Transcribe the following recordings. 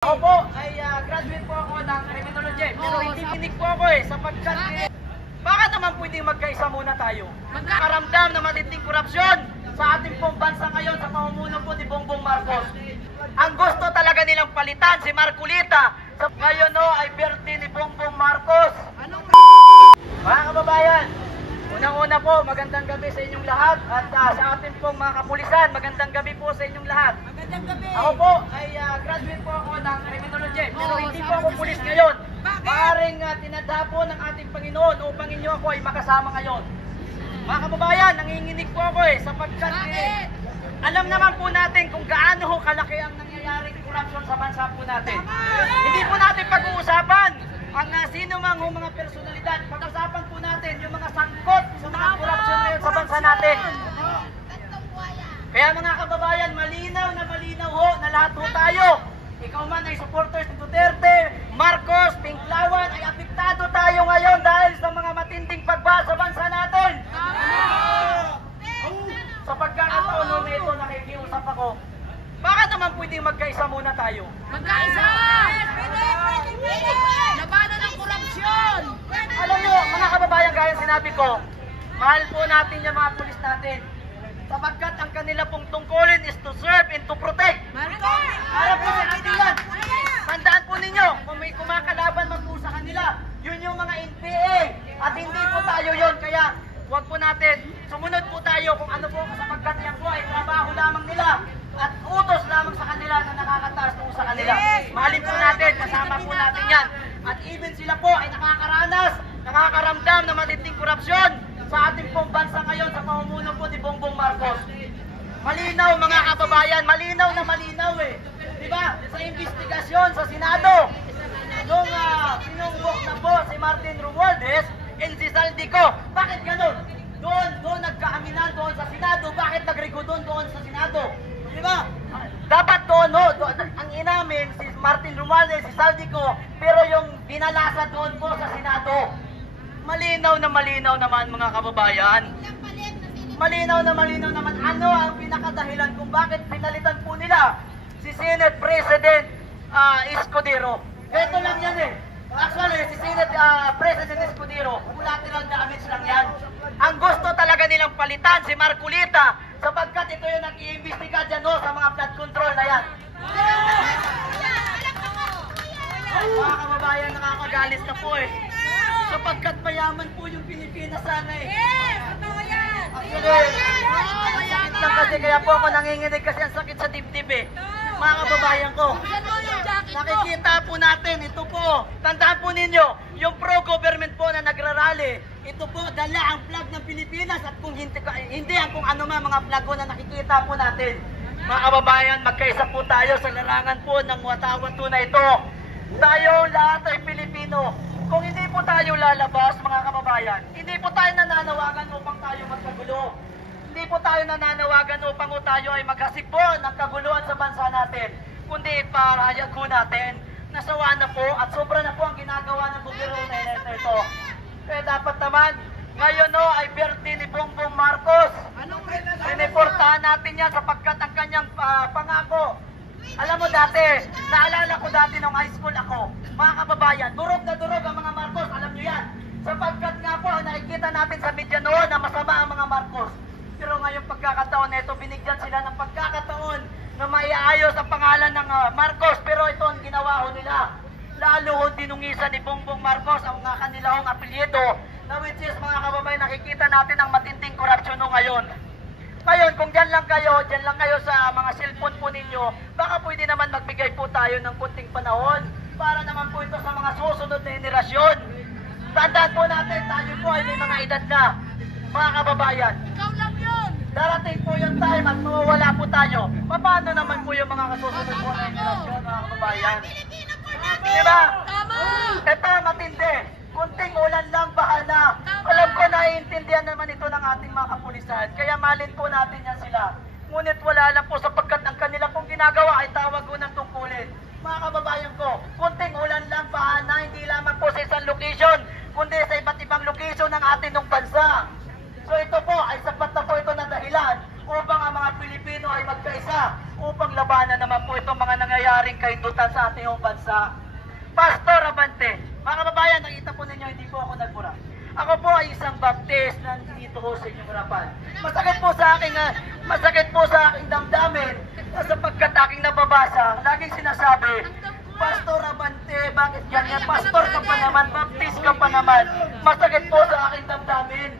Ako po ay graduate po ako ng criminology. Pero itikinig po ako sapagkat baka naman pwedeng magkaisa muna tayo. Magkakaramdam na matinding korupsyon sa ating pong bansa ngayon sa pamumuno po ni Bongbong Marcos. Ang gusto talaga nilang palitan si Marcolita. Ngayon ay birthday ni Bongbong Marcos. Mga kababayan, unang-una po, magandang gabi sa inyong lahat at sa ating pong mga kapulisan, magandang gabi po sa inyong lahat. Magandang gabi. Ako po ay graduate po ako ng criminology, pero hindi po ako pulis ngayon. Maaaring tinadha po ng ating Panginoon upang inyo ako ay makasama ngayon. Mga kababayan, nanginginig po ako sapagkat alam naman po natin kung gaano kalaki ang nangyayaring korupsyon sa bansa po natin. Hindi po natin pag-uusapan ang sino mang mga personalidad. Pag-usapan po natin yung mga sangkot sa mga korupsyon ngayon sa bansa natin. Kaya mga kababayan, malinaw ho na lahat ho tayo. Ikaw man ay supporters ni Duterte, Marcos, Pinklawan, ay apektado tayo ngayon dahil sa mga matinding pagbaha sa bansa natin. Sa pagkakataon na ito, nakikiusap ako, baka naman pwedeng magkaisa muna tayo. Magkaisa! Labanan ng korupsyon! Alam nyo, mga kababayan, gaya sinabi ko, mahal po natin yung mga pulis natin. Sapagkat ang kanila pong tungkulin is to serve and to protect. Para po sa katilan. Tandaan po ninyo, kung may kumakalaban man po sa kanila, yun yung mga NPA. At hindi po tayo yun. Kaya huwag po natin, sumunod po tayo kung ano po sapagkat yan po ay trabaho lamang nila. At utos lamang sa kanila na nakakataas po sa kanila. Mahalin po natin, kasama po natin yan. At even sila po ay nakakaranas, nakakaramdam na matinding korupsyon sa ating pong bansa ngayon sa pamumuno po ni Bongbong Marcos. Malinaw mga kababayan, malinaw na malinaw Diba? Sa investigasyon sa Senado, nung sinumbok na po si Martin Romualdez and si Saldico. Bakit ganun? Doon nagkaaminan doon sa Senado. Bakit nagrigo doon sa Senado? Diba? Dapat doon, ang inamin si Martin Romualdez, si Saldico, pero yung binalasa doon po sa Senado. Malinaw naman mga kababayan. Malinaw naman ano ang pinakadahilan kung bakit pinalitan po nila si Senate President Escudero. Ito lang yan Actually, si Senate President Escudero, collateral damage lang yan. Ang gusto talaga nilang palitan si Marcolita sapagkat ito yung nag-iimbestiga dyan sa mga flood control na yan. Mga kababayan, nakakagalis na po sapagkat mayaman po yung Pilipinas sana Totoo yan! Actually, sakit lang kasi kaya po ako nanginginig kasi ang sakit sa dibdib Mga kababayan ko, nakikita po natin, ito po, tandaan po ninyo, yung pro-government po na nagrarally, ito po, dala ang flag ng Pilipinas at kung hindi ang kung ano mga flag na nakikita po natin. Mga kababayan, magkaisa po tayo sa larangan po ng watawato na ito. Tayo lahat ay Pilipino. Kung hindi po tayo lalabas, mga kababayan, hindi po tayo nananawagan upang tayo magkagulo. Hindi po tayo nananawagan upang tayo ay maghasik po ng kaguluhan sa bansa natin. Kundi parahayag po natin, nasawa na po at sobra na po ang ginagawa ng gobyerno na ito. Kaya dapat naman, ngayon ay birthday ni Bongbong Marcos. Piniportahan natin yan sapagkat ang kanyang pangako. Alam mo dati, naalala ko dati nung high school ako, mga kababayan, durog na durog ang mga Marcos, alam nyo yan. Sapagkat nga po, nakikita natin sa media noon na masama ang mga Marcos. Pero ngayong pagkakataon na ito, binigyan sila ng pagkakataon na maiayos ang pangalan ng Marcos. Pero ito ang ginawa ho nila. Lalo ho dinungisan ni Bongbong Marcos ang kanilang apelyido na which is mga kababayan, nakikita natin ang matinding korupsyon ngayon. Ngayon, kung dyan lang kayo sa mga cellphone po ninyo, baka pwede naman magbigay po tayo ng kunting panahon para naman po ito sa mga susunod na henerasyon. Tandaan po natin, tayo po ay may mga edad na, mga kababayan. Ikaw lang yun! Darating po yung time at mawawala po tayo. Paano naman po yung mga kasusunod po na henerasyon, mga kababayan? Diba? Tama! Ito matindi. Kunting ulan lang, bahala. Alam ko naiintindihan naman ito ng ating mga kapulisan. Kaya malin po natin yan sila. Ngunit wala lang po sapagkat ang kanila pong ginagawa ay tawag ko ng tungkulin. Mga kababayan ko, kunting ulan lang, bahala. Hindi lamang po sa isang location, kundi sa iba't ibang location ng ating bansa. So ito po ay sapat na po ito na dahilan upang ang mga Pilipino ay magkaisa upang labanan naman po itong mga nangyayaring kaindutan sa ating bansa. Pastor Abante, mga kababayan, nakita po ninyo, hindi po ako nagbura. Ako po ay isang baptist na dito ho sa inyong harapan. Masakit po sa aking damdamin na sapagkat aking nababasa, laging sinasabi, Pastor Abante, bakit ganyan? Pastor ka pa naman, baptist ka pa naman. Masakit po sa aking damdamin.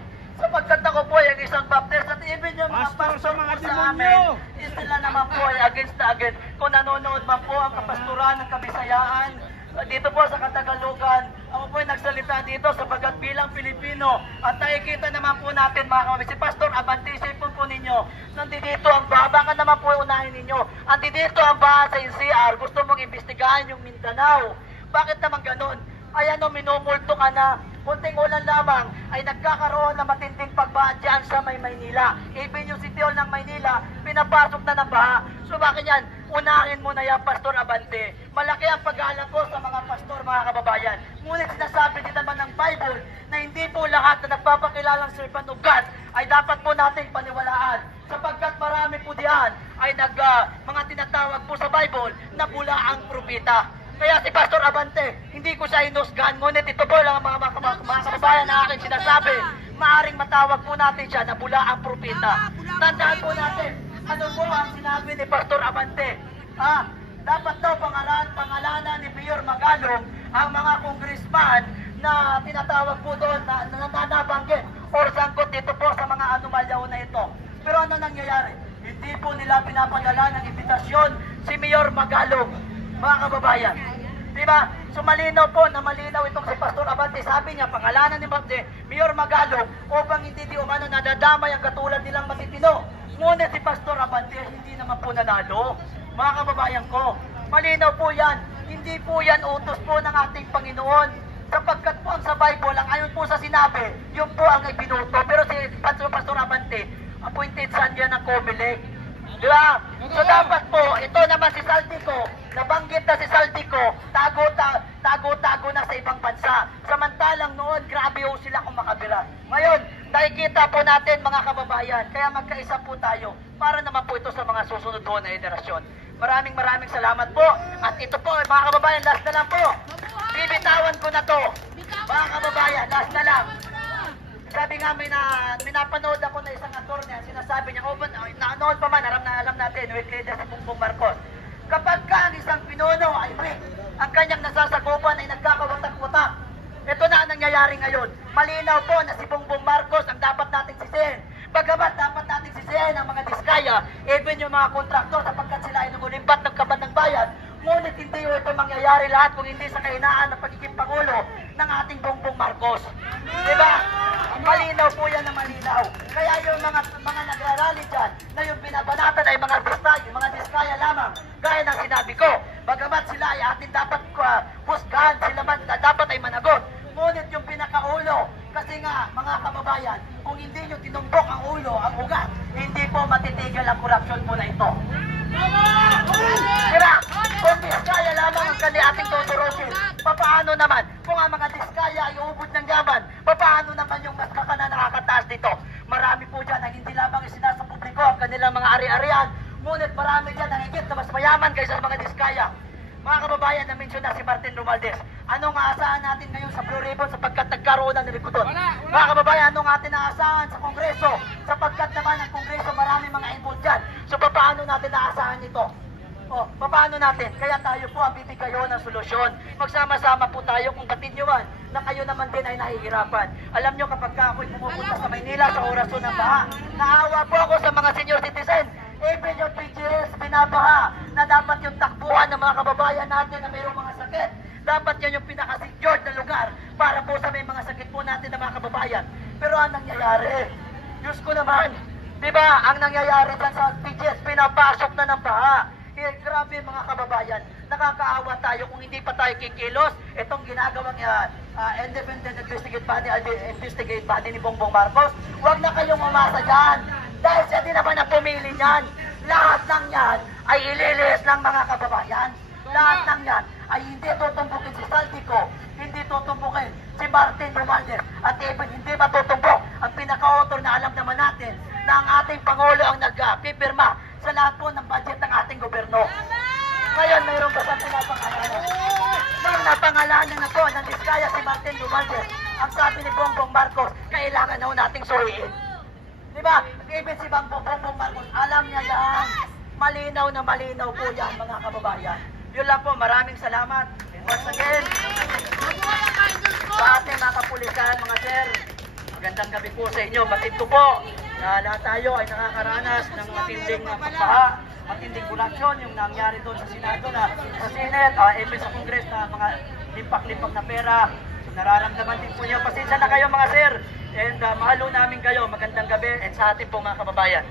Sapagkat ako po ay isang baptist at even yung mga pastor po sa amin, sila naman po ay against na against. Kung nanonood man po ang kapastoran ng Kabisayaan, dito po sa Katagalugan, ako po ay nagsalita dito sapagkat bilang Pilipino at nakikita naman po natin mga kamami, si Pastor Abante, isipon po ninyo, nandito ang baha, baka naman po unahin ninyo, andito ang baha sa NCR, gusto mong imbestigahan yung Mindanao. Bakit naman ganun? Ayan o, minumulto ka na, kunting ulan lamang ay nagkakaroon ng matinding pagbaha dyan sa Maynila. Even yung City Hall ng Maynila, pinapasok na ng baha. So bakit yan? Unahin mo na yan, Pastor Abante. Malaki ang pag-aalang ko sa mga pastor, mga kababayan. Ngunit sinasabi din naman ng Bible na hindi po lahat na nagpapakilalang servant of God ay dapat po nating paniwalaan. Sapagkat marami po diyan ay mga tinatawag po sa Bible na bula ang propeta. Kaya si Pastor Abante, hindi ko siya hinusgahan, ngunit ito po lang ang mga kababayan na aking sinasabi. Maaring matawag po natin siya na bula ang propeta. Tandaan po natin, ano po ang sinabi ni Pastor Abante? Dapat daw pangalanan ni Mayor Magalong ang mga congressman na tinatawag po doon na nabanggit or sangkot dito po sa mga anomalyaw na ito. Pero ano nangyayari? Hindi po nila pinapadala ng imbitasyon si Mayor Magalong. Mga kababayan, di ba? So malinaw po na malinaw itong si Pastor Abante. Sabi niya, pangalanan ni Mayor Magalong upang hindi di umano nadadamay ang katulad nilang matitino. Ngunit si Pastor Abante hindi naman po nanalo. Mga kababayan ko, malinaw po yan. Hindi po yan utos po ng ating Panginoon. Sapagkat po ang sa Bible, ang ayon po sa sinabi, yun po ang ibinuto. Pero si Pastor Abante, appointed son yan ng Comelec. Diba? So dapat po, ito naman si Saldico, nabanggit na si Saldico, tago-tago na sa ibang bansa. Samantalang noon, grabe ho sila kung makabira. Ngayon, nakikita po natin mga kababayan, kaya magkaisa po tayo para naman po ito sa mga susunod po na henerasyon. Maraming salamat po. At ito po, mga kababayan, last na lang po. Bibitawan ko na to. Mga kababayan, last na lang. Sabi nga, may napanood ako na isang aktor niya, sinasabi niya, naanood pa man, alam natin, weak leader si Bongbong Marcos. Kapag ka ang isang pinuno ay weak, ang kanyang nasasakupan ay nagkakawatak-watak. Ito na ang nangyayari ngayon. Malinaw po na si Bongbong Marcos ang dapat nating sisihin. Bagamat dapat nating sisihin ang mga diskaya, even yung mga kontraktor sapagkat sila ay numulimbat ng kaban ng bayan. Ngunit hindi ito mangyayari lahat kung hindi sa kahinaan ng pagiging Pangulo ng ating Bongbong Marcos. Diba? Malinaw po yan na malinaw. Kaya yung mga nagrarally dyan na yung binabanatan ay mga diskaya lamang. Gaya ng sinabi ko, bagamat sila ay atin dapat husgahan, sila man dapat ay managot. Ngunit yung pinakaulo, kasi nga mga kababayan, kung hindi nyo tinumbok ang ulo, ang ugat, hindi po matitigil ang korupsyon po na ito. Kira, kung diskaya lamang ang ating tuturusin, papaano naman? Kung ang mga diskaya ay uubod ng yaman, papaano naman yung mas na nakakataas dito? Marami po dyan ang hindi lamang isinasa publiko ang kanilang mga ari-arian, ngunit marami dyan ang higit na mas mayaman kaysa sa mga diskaya. Mga kababayan, na-mention na si Martin Romualdez. Anong aasahan natin ngayon sa Blue Ribbon sapagkat nagkaroon ng nilikuton? Mga kababayan, anong ating aasahan sa Kongreso sapagkat naman ang Kongreso marami mga involved dyan. So paano natin aasahan ito? Paano natin? Kaya tayo po ang bibigay ng solusyon. Magsama-sama po tayo kung batid nyo man na kayo naman din ay nahihirapan. Alam nyo kapag ako'y pumupunta sa Maynila sa orasyon ng baha, naawa po ako sa mga senior citizen. Even yung PGS binabaha na dapat yung takbuhan ng mga kababayan natin na mayroong mga sakit. Dapat yan yung pinaka-secured na lugar para po sa may mga sakit po natin ng mga kababayan. Pero ang nangyayari, Diyos ko naman, di ba, ang nangyayari dyan sa PGS, pinapasok na ng baha. Grabe mga kababayan, nakakaawa tayo kung hindi pa tayo kikilos. Itong ginagawang independent investigate body ni Bongbong Marcos, huwag na kayong umasa dyan. Dahil siya din naman ang pumili niyan. Lahat ng yan ay ililis ng mga kababayan. Lahat ng yan ay hindi tutumbukin si Saldico, hindi tutumbukin si Martin Romualdez, at even hindi matutumbok ang pinaka-author na alam naman natin na ang ating Pangulo ang nagpipirma sa lahat po ng budget ng ating gobyerno. Ngayon, mayroon ba sa pinapangalanan? Nung napangalanan na po ng Diskaya si Martin Romualdez, ang sabi ni Bongbong Marcos, kailangan na nating suriin. Diba? Even si Bongbong Marcos, alam niya yan. Malinaw na malinaw po yan, mga kababayan. Yun lang po, maraming salamat. And once again, sa ating mga kapulisan, mga sir, magandang gabi po sa inyo. Batid ko po na lahat tayo ay nakakaranas ng matinding pagbaha, matinding korupsyon, yung nangyari doon sa Senado na sa Senate, even sa Congress na mga limpak-limpak na pera. So, nararamdaman din po niyo. Pasensya na kayo mga sir. And mahalo namin kayo. Magandang gabi and sa ating pong mga kababayan.